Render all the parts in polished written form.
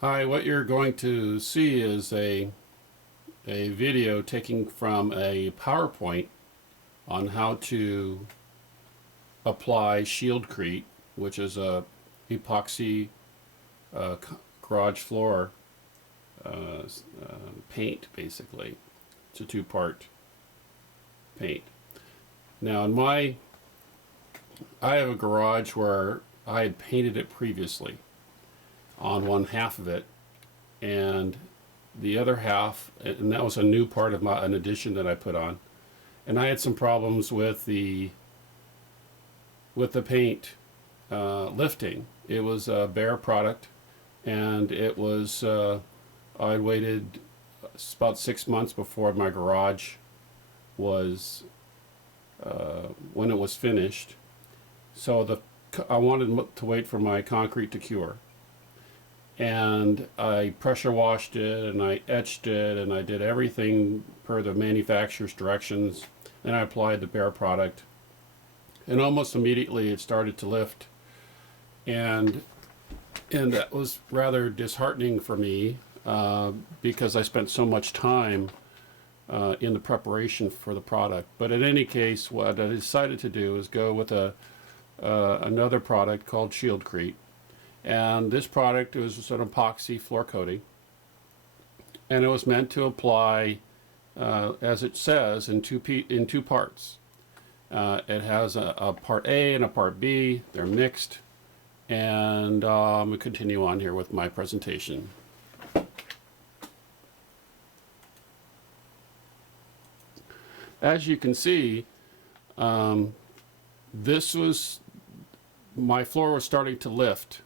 Hi, what you're going to see is a video taken from a PowerPoint on how to apply Shield-Crete, which is a epoxy garage floor paint, basically. It's a two-part paint. Now, I have a garage where I had painted it previously on one half of it, and the other half, and that was a new part of an addition that I put on, and I had some problems with the paint lifting. It was a bare product, and it was I waited about 6 months before my garage was when it was finished. So I wanted to wait for my concrete to cure, and I pressure washed it and I etched it and I did everything per the manufacturer's directions. Then I applied the bare product, and almost immediately it started to lift, and that was rather disheartening for me because I spent so much time in the preparation for the product. But in any case, what I decided to do is go with another product called Shield-Crete. And this product was an epoxy floor coating, and it was meant to apply, as it says, in two parts. It has a part A and a part B. They're mixed, and we continue on here with my presentation. As you can see, this was my floor was starting to lift.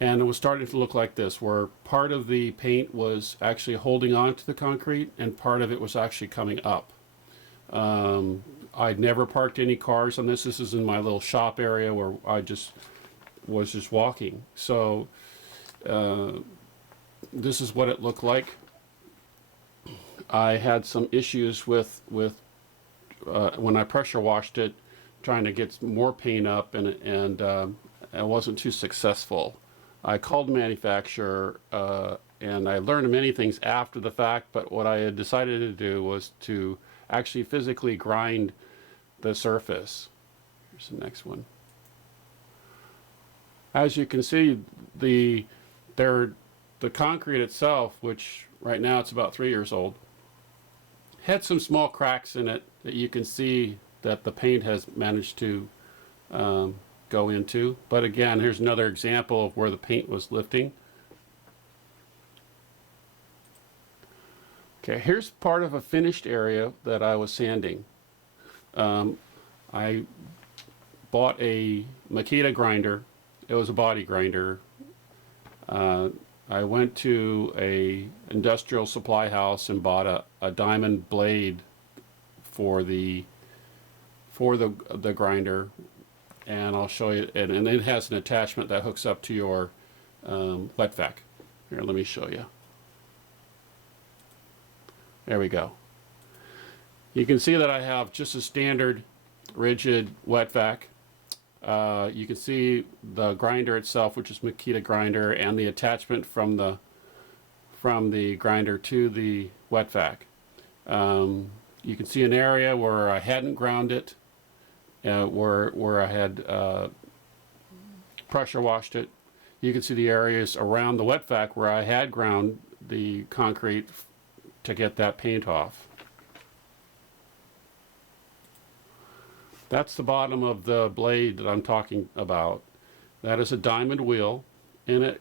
And it was starting to look like this, where part of the paint was actually holding on to the concrete and part of it was actually coming up. I'd never parked any cars on this. This is in my little shop area where I was just walking. So this is what it looked like. I had some issues with when I pressure washed it, trying to get more paint up, and I wasn't too successful. I called the manufacturer and I learned many things after the fact, but what I had decided to do was to actually physically grind the surface. Here's the next one. As you can see, the concrete itself, which right now it's about 3 years old, had some small cracks in it that you can see that the paint has managed to go into. But again, here's another example of where the paint was lifting. Okay, here's part of a finished area that I was sanding. I bought a Makita grinder. It was a body grinder. I went to a industrial supply house and bought a diamond blade for the grinder. And I'll show you, and it has an attachment that hooks up to your wet vac. Here, let me show you. There we go. You can see that I have just a standard rigid wet vac. You can see the grinder itself, which is Makita grinder, and the attachment from the grinder to the wet vac. You can see an area where I hadn't ground it, where I had pressure washed it. You can see the areas around the wet vac where I had ground the concrete to get that paint off. That's the bottom of the blade that I'm talking about. That is a diamond wheel, and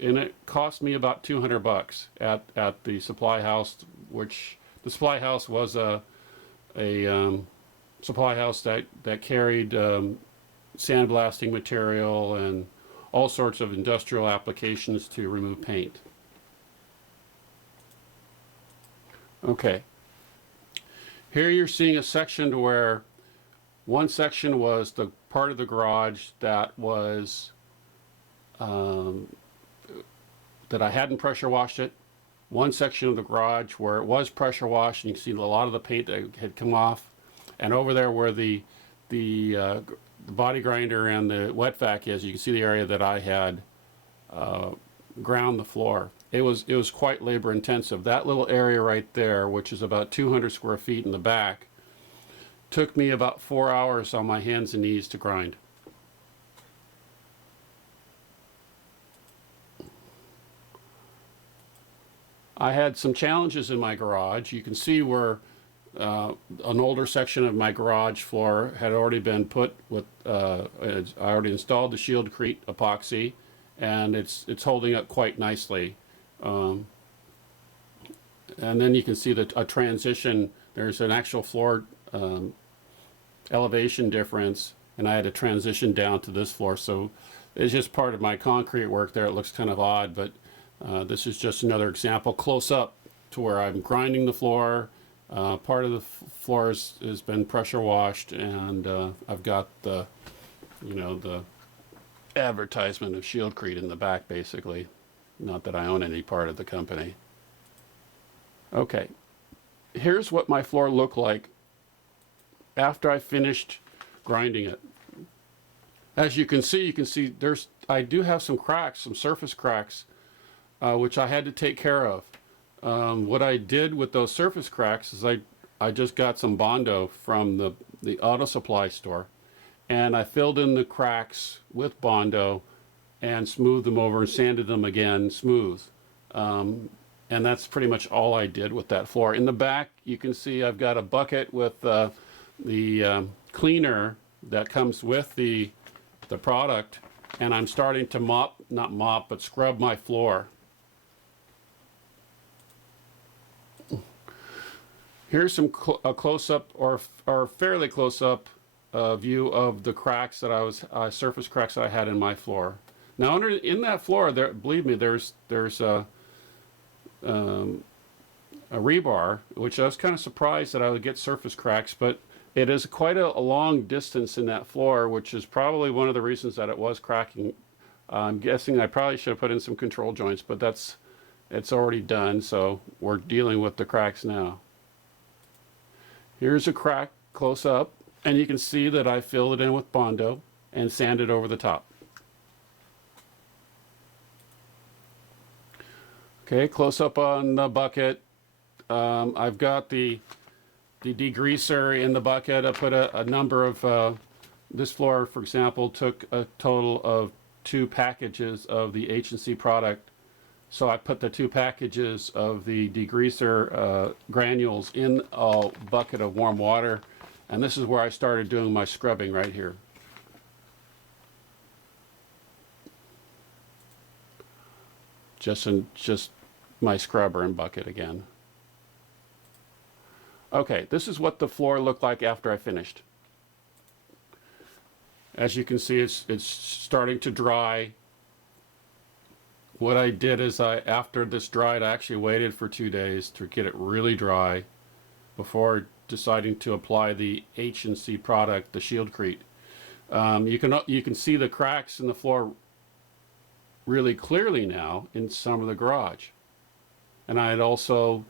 it cost me about $200 at the supply house, which the supply house was a supply house that carried sandblasting material and all sorts of industrial applications to remove paint. Okay, here you're seeing a section where one section was the part of the garage that was that I hadn't pressure washed it. One section of the garage where it was pressure washed, and you can see a lot of the paint that had come off. And over there where the body grinder and the wet vac is, you can see the area that I had ground the floor. It was quite labor intensive. That little area right there, which is about 200 square feet in the back, took me about 4 hours on my hands and knees to grind. I had some challenges in my garage. You can see where an older section of my garage floor had already been put with, I already installed the Shield-Crete epoxy, and it's holding up quite nicely. And then you can see a transition. There's an actual floor elevation difference, and I had to transition down to this floor. So it's just part of my concrete work there. It looks kind of odd, but this is just another example close up to where I'm grinding the floor. Part of the floor has been pressure washed, and I've got the, the advertisement of Shield-Crete in the back, basically. Not that I own any part of the company. Okay, here's what my floor looked like after I finished grinding it. As you can see I do have some cracks, some surface cracks, which I had to take care of. What I did with those surface cracks is I just got some Bondo from the auto supply store, and I filled in the cracks with Bondo and smoothed them over and sanded them again smooth. And that's pretty much all I did with that floor. In the back, you can see I've got a bucket with the cleaner that comes with the product, and I'm starting to not mop, but scrub my floor. Here's a close-up or fairly close-up view of the cracks that surface cracks that I had in my floor. Now, in that floor, believe me, there's a rebar, which I was kind of surprised that I would get surface cracks, but it is quite a long distance in that floor, which is probably one of the reasons that it was cracking. I'm guessing I probably should have put in some control joints, but it's already done, so we're dealing with the cracks now. Here's a crack close up, and you can see that I filled it in with Bondo and sanded over the top. Okay, close up on the bucket. I've got the degreaser in the bucket. I put a number of, this floor, for example, took a total of 2 packages of the H&C product. So I put the 2 packages of the degreaser granules in a bucket of warm water, and this is where I started doing my scrubbing right here. Just my scrubber and bucket again. Okay, this is what the floor looked like after I finished. As you can see, it's starting to dry. What I did is after this dried, I actually waited for 2 days to get it really dry before deciding to apply the H&C product, the Shield-Crete. You can see the cracks in the floor really clearly now in some of the garage. And I had also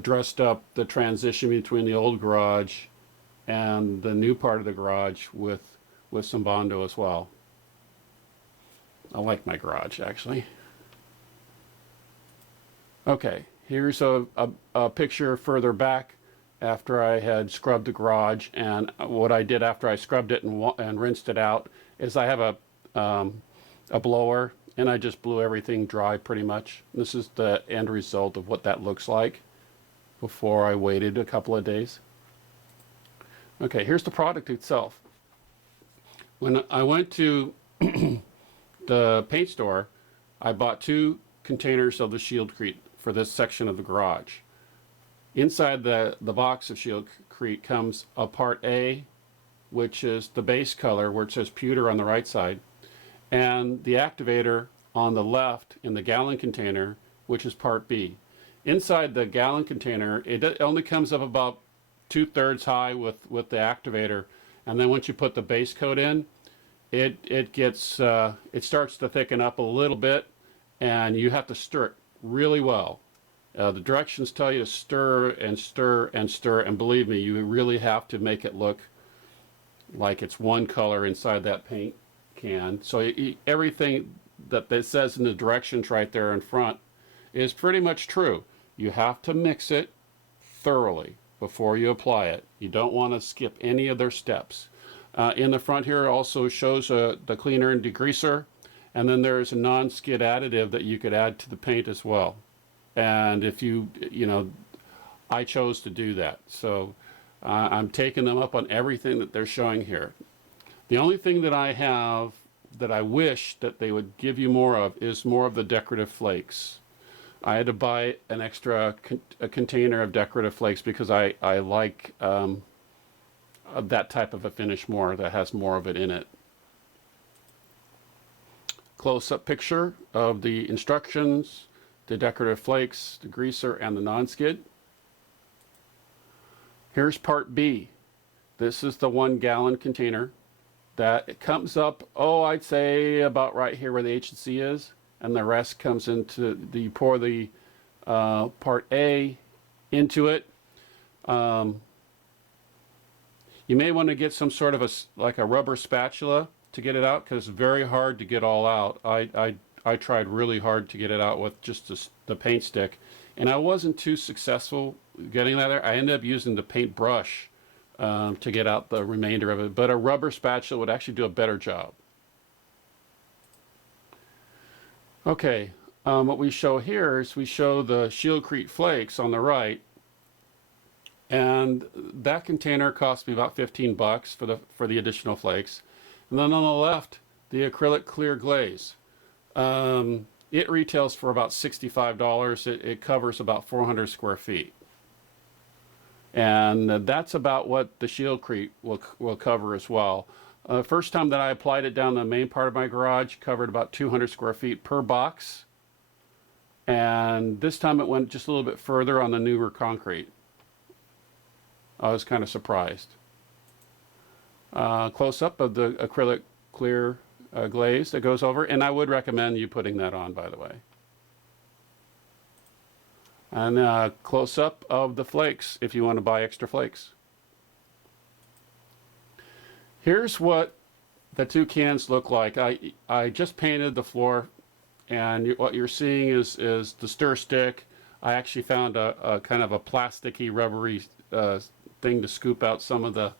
dressed up the transition between the old garage and the new part of the garage with some Bondo as well. I like my garage, actually. Okay, here's a picture further back after I had scrubbed the garage, and what I did after I scrubbed it and rinsed it out is I have a blower, and I just blew everything dry pretty much. This is the end result of what that looks like before I waited a couple of days. Okay, here's the product itself. When I went to the paint store, I bought 2 containers of the Shield-Crete for this section of the garage. Inside the box of Shield-Crete comes a part A, which is the base color where it says pewter on the right side, and the activator on the left in the gallon container, which is part B. Inside the gallon container, it only comes up about 2/3 high with the activator, and then once you put the base coat in, it starts to thicken up a little bit, and you have to stir it really well. The directions tell you to stir and stir and stir, and believe me, you really have to make it look like it's one color inside that paint can. So everything, that says in the directions right there in front is pretty much true. You have to mix it thoroughly before you apply it. You don't want to skip any of their steps. In the front here also shows the cleaner and degreaser, and then there's a non-skid additive that you could add to the paint as well. And if you know, I chose to do that, so I'm taking them up on everything that they're showing here. The only thing that I have that I wish that they would give you more of is more of the decorative flakes. I had to buy an extra a container of decorative flakes because I like that type of a finish more, that has more of it in it. Close-up picture of the instructions, the decorative flakes, the degreaser, and the non-skid. Here's part B. This is the 1 gallon container that it comes up, oh, I'd say about right here where the H&C is, and the rest comes into the, you pour the part A into it. You may want to get some sort of like a rubber spatula to get it out, because it's very hard to get all out. I tried really hard to get it out with just the paint stick, and I wasn't too successful getting that there. I ended up using the paint brush to get out the remainder of it, but a rubber spatula would actually do a better job. Okay, what we show here is we show the Shield-Crete flakes on the right, and that container cost me about 15 bucks for the additional flakes. And then on the left, the acrylic clear glaze. It retails for about $65. It covers about 400 square feet. And that's about what the Shield-Crete will cover as well. First time that I applied it down the main part of my garage, covered about 200 square feet per box. And this time it went just a little bit further on the newer concrete. I was kind of surprised. Close-up of the acrylic clear glaze that goes over, and I would recommend you putting that on, by the way. And close-up of the flakes if you want to buy extra flakes. Here's what the 2 cans look like. I just painted the floor, and what you're seeing is the stir stick. I actually found a kind of a plasticky, rubbery thing to scoop out some of the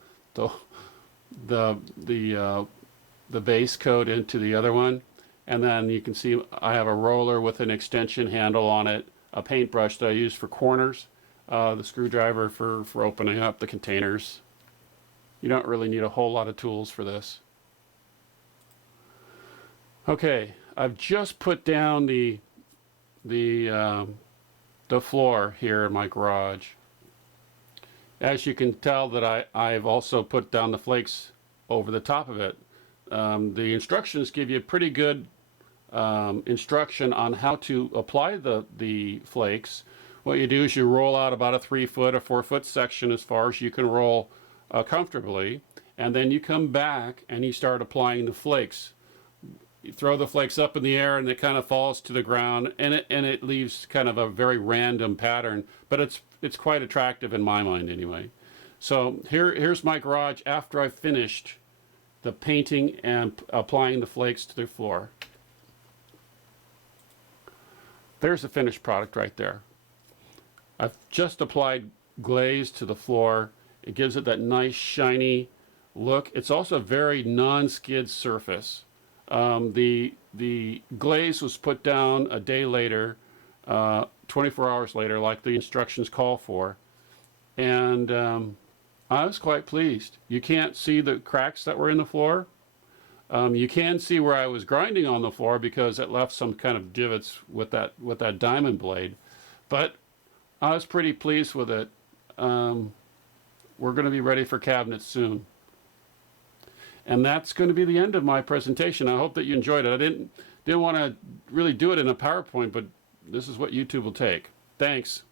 base coat into the other one. And then you can see I have a roller with an extension handle on it, a paintbrush that I use for corners, the screwdriver for opening up the containers. You don't really need a whole lot of tools for this. Okay, I've just put down the floor here in my garage. As you can tell that I've also put down the flakes over the top of it. The instructions give you a pretty good instruction on how to apply the flakes. What you do is you roll out about a 3-foot or 4-foot section as far as you can roll comfortably, and then you come back and you start applying the flakes. You throw the flakes up in the air and it kind of falls to the ground, and it leaves kind of a very random pattern, but it's quite attractive in my mind anyway. So here's my garage after I've finished the painting and applying the flakes to the floor. There's the finished product right there. I've just applied glaze to the floor. It gives it that nice shiny look. It's also a very non-skid surface. The glaze was put down a day later, 24 hours later, like the instructions call for, and I was quite pleased. You can't see the cracks that were in the floor. You can see where I was grinding on the floor because it left some kind of divots with that diamond blade, but I was pretty pleased with it. We're going to be ready for cabinets soon. And that's going to be the end of my presentation. I hope that you enjoyed it. I didn't want to really do it in a PowerPoint, but this is what YouTube will take. Thanks.